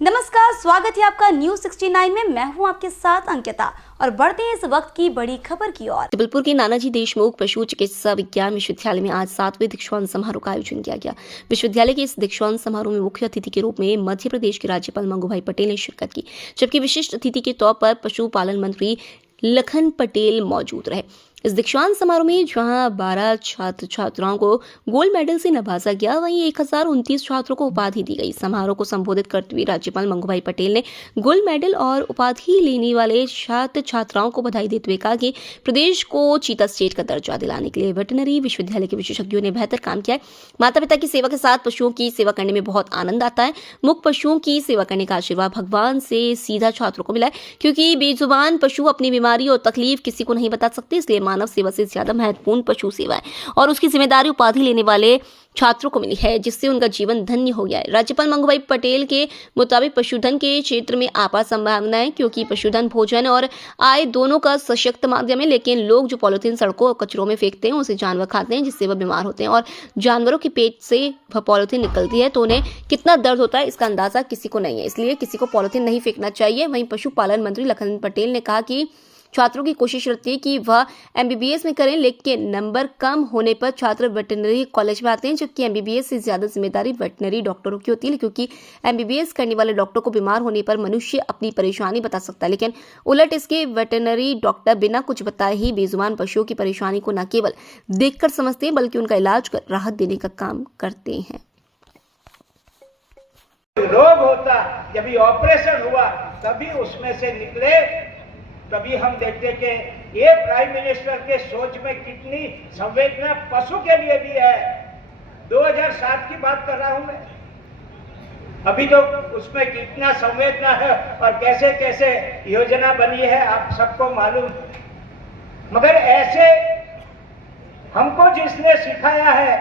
नमस्कार, स्वागत है आपका न्यूज 69 में। मैं हूं आपके साथ अंकिता और बढ़ते हैं इस वक्त की बड़ी खबर की ओर। जबलपुर के नानाजी देशमुख पशु चिकित्सा विज्ञान विश्वविद्यालय में आज 7वें दीक्षांत समारोह का आयोजन किया गया। विश्वविद्यालय के इस दीक्षांत समारोह में मुख्य अतिथि के रूप में मध्य प्रदेश के राज्यपाल मंगूभाई पटेल ने शिरकत की, जबकि विशिष्ट अतिथि के तौर पर पशुपालन मंत्री लखन पटेल मौजूद रहे। इस दीक्षांत समारोह में जहां 12 छात्र छात्राओं को गोल्ड मेडल से नवाजा गया, वहीं 1029 छात्रों को उपाधि दी गई। समारोह को संबोधित करते हुए राज्यपाल मंगूभाई पटेल ने गोल्ड मेडल और उपाधि लेने वाले छात्र छात्राओं को बधाई देते हुए कहा कि प्रदेश को चीता स्टेट का दर्जा दिलाने के लिए वेटरनरी विश्वविद्यालय के विशेषज्ञों ने बेहतर काम किया है। माता पिता की सेवा के साथ पशुओं की सेवा करने में बहुत आनंद आता है। मुख्य पशुओं की सेवा करने का आशीर्वाद भगवान से सीधा छात्रों को मिला है, क्योंकि बेजुबान पशु अपनी बीमारी और तकलीफ किसी को नहीं बता सकते। इसलिए मानव सेवा से ज्यादा महत्वपूर्ण पशु सेवा है और उसकी जिम्मेदारी उपाधि लेने वाले छात्रों को मिली है, जिससे उनका जीवन धन्य हो गया है। राज्यपाल मंगूभाई पटेल के मुताबिक पशुधन के क्षेत्र में अपार संभावनाएं, क्योंकि पशुधन भोजन और आय दोनों का सशक्त माध्यम है। लेकिन लोग जो पॉलिथीन सड़कों और कचरों में फेंकते हैं, उसे जानवर खाते हैं, जिससे वह बीमार होते हैं और जानवरों के पेट से पॉलिथीन निकलती है तो उन्हें कितना दर्द होता है, इसका अंदाजा किसी को नहीं है। इसलिए किसी को पॉलिथीन नहीं फेंकना चाहिए। वहीं पशुपालन मंत्री लखन पटेल ने कहा कि छात्रों की कोशिश रहती है कि वह MBBS में करें, लेकिन नंबर कम होने पर छात्र वेटरनरी कॉलेज में आते हैं, जबकि MBBS से ज्यादा जिम्मेदारी वेटरनरी डॉक्टरों की होती है, क्योंकि MBBS करने वाले डॉक्टर को बीमार होने पर मनुष्य अपनी परेशानी बता सकता है, लेकिन उलट इसके वेटरनरी डॉक्टर बिना कुछ बताए ही बेजुबान पशुओं की परेशानी को न केवल देखकर समझते हैं, बल्कि उनका इलाज कर राहत देने का काम करते हैं। रोग होता, जब ऑपरेशन हुआ तभी उसमें से निकले, तभी हम देखते कि ये प्राइम मिनिस्टर के सोच में कितनी संवेदना पशु के लिए भी है। 2007 की बात कर रहा हूं मैं, अभी तो उसमें कितना संवेदना है और कैसे कैसे योजना बनी है आप सबको मालूम। मगर ऐसे हमको जिसने सिखाया है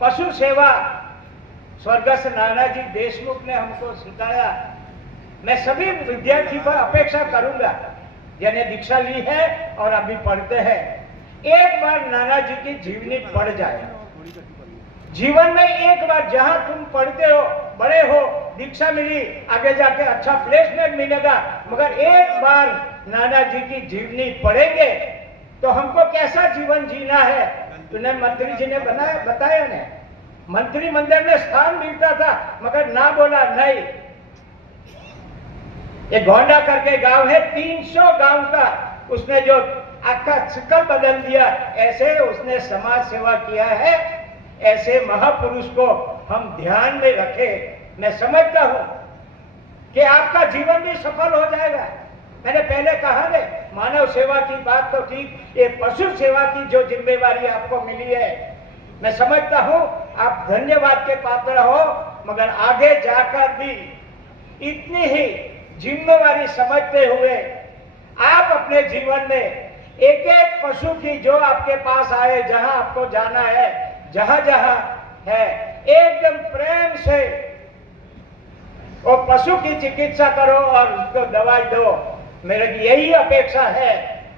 पशु सेवा, स्वर्गस्थ नानाजी देशमुख ने हमको सिखाया। मैं सभी विद्यार्थियों पर अपेक्षा करूंगा जिन्हें दीक्षा ली है और अभी पढ़ते हैं, एक बार नानाजी की जीवनी पढ़ जाए। जीवन में एक बार जहां तुम पढ़ते हो, बड़े हो, दीक्षा मिली, आगे जाके अच्छा प्लेसमेंट मिलेगा, मगर एक बार नानाजी की जीवनी पढ़ेंगे तो हमको कैसा जीवन जीना है। तुमने मंत्री जी ने बताया ना, मंत्रिमंडल में स्थान मिलता था, मगर ना बोला नहीं। एक गोंडा करके गांव है, 300 गांव का उसने जो आखा शिकल बदल दिया। ऐसे उसने समाज सेवा किया है। ऐसे महापुरुष को हम ध्यान में रखें। मैं समझता हूं कि आपका जीवन भी सफल हो जाएगा। मैंने पहले कहा ने, मानव सेवा की बात तो ठीक, ये पशु सेवा की जो जिम्मेवारी आपको मिली है, मैं समझता हूं आप धन्यवाद के पात्र हो, मगर आगे जाकर भी इतनी ही जिम्मेवारी समझते हुए आप अपने जीवन में एक एक पशु की जो आपके पास आए, जहां आपको जाना है, जहां जहां है, एकदम प्रेम से वो पशु की चिकित्सा करो और उसको दवाई दो। मेरे की यही अपेक्षा है।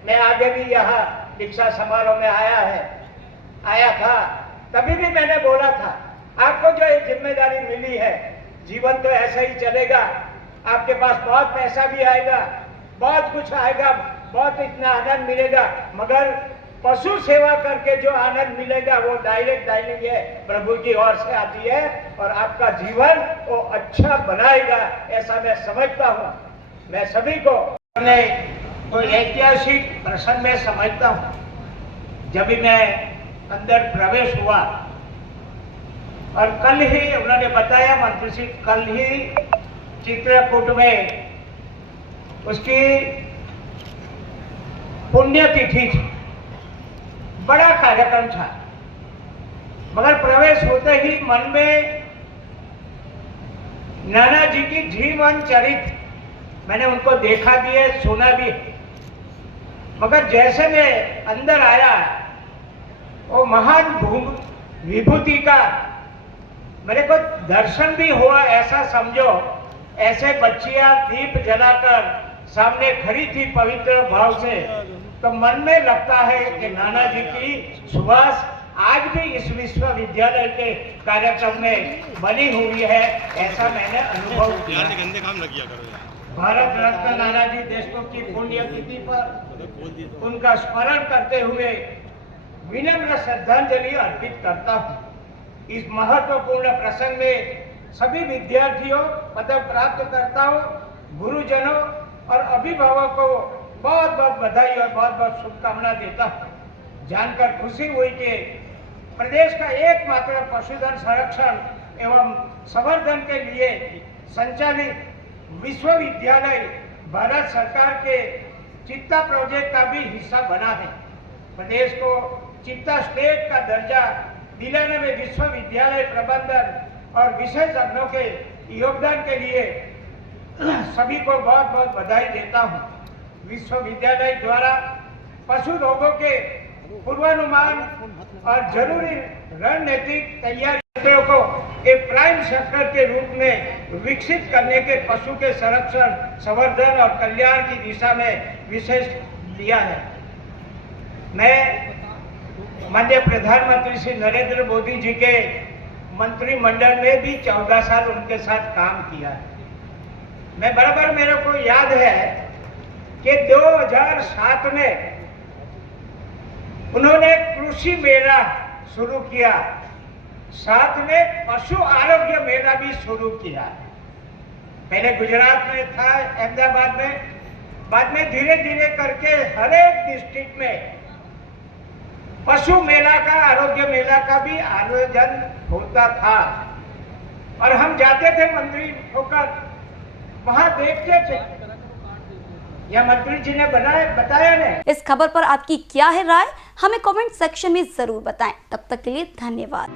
मैं आगे भी यहाँ दीक्षा समारोह में आया था, तभी भी मैंने बोला था आपको जो ये जिम्मेदारी मिली है, जीवन तो ऐसा ही चलेगा। आपके पास बहुत पैसा भी आएगा, बहुत कुछ आएगा, बहुत इतना आनंद मिलेगा, मगर पशु सेवा करके जो आनंद मिलेगा वो डायरेक्ट है, प्रभु की ओर से आती है और आपका जीवन वो अच्छा बनाएगा, ऐसा मैं समझता हूँ। मैं सभी को कोई ऐतिहासिक प्रसंग में समझता हूँ। जब भी मैं अंदर प्रवेश हुआ और कल ही उन्होंने बताया, मंत्री जी, कल ही चित्रकूट में उसकी पुण्यतिथि थी, बड़ा कार्यक्रम था। मगर प्रवेश होते ही मन में नाना जी की जीवन चरित्र मैंने उनको देखा भी है, सुना भी है, मगर जैसे मैं अंदर आया वो महान विभूति का मेरे को दर्शन भी हुआ। ऐसा समझो, ऐसे बच्चियां दीप जलाकर सामने खड़ी थी पवित्र भाव से, तो मन में लगता है कि नाना जी की सुभाष आज भी इस विश्वविद्यालय के कार्यक्रम में बनी हुई है, ऐसा मैंने अनुभव किया। गंदे काम न किया करो यार। भारत रत्न नानाजी देशमुख की पुण्यतिथि पर उनका स्मरण करते हुए विनम्र श्रद्धांजलि अर्पित करता हूँ। इस महत्वपूर्ण प्रसंग में सभी विद्यार्थियों, पदक प्राप्तकर्ताओं, गुरुजनों और अभिभावकों को बहुत बहुत बधाई और बहुत बहुत शुभकामना देता हूँ। जानकर खुशी हुई कि प्रदेश का एकमात्र पशुधन संरक्षण एवं संवर्धन के लिए संचालित विश्वविद्यालय भारत सरकार के चित्ता प्रोजेक्ट का भी हिस्सा बना है। प्रदेश को चित्ता स्टेट का दर्जा दिलाने में विश्वविद्यालय प्रबंधन और विशेषज्ञों के योगदान के लिए सभी को बहुत बहुत बधाई देता हूँ। विश्वविद्यालय द्वारा पशु रोगों के पूर्वानुमान और जरूरी रणनीतिक तैयारियों को एक प्राइम सेक्टर के रूप में विकसित करने के पशु के संरक्षण, संवर्धन और कल्याण की दिशा में विशेष लिया है। मैं माननीय प्रधानमंत्री श्री नरेंद्र मोदी जी के मंत्रिमंडल में भी 14 साल उनके साथ काम किया है। मैं बराबर, मेरे को याद है कि 2007 में उन्होंने कृषि मेला शुरू किया, साथ में पशु आरोग्य मेला भी शुरू किया। पहले गुजरात में था, अहमदाबाद में, बाद में धीरे धीरे करके हर एक डिस्ट्रिक्ट में पशु मेला का, आरोग्य मेला का भी आयोजन होता था और हम जाते थे मंत्री होकर, वहां देखते थे। यह मंत्री जी ने बताया नहीं। इस खबर पर आपकी क्या है राय, हमें कमेंट सेक्शन में जरूर बताएं। तब तक के लिए धन्यवाद।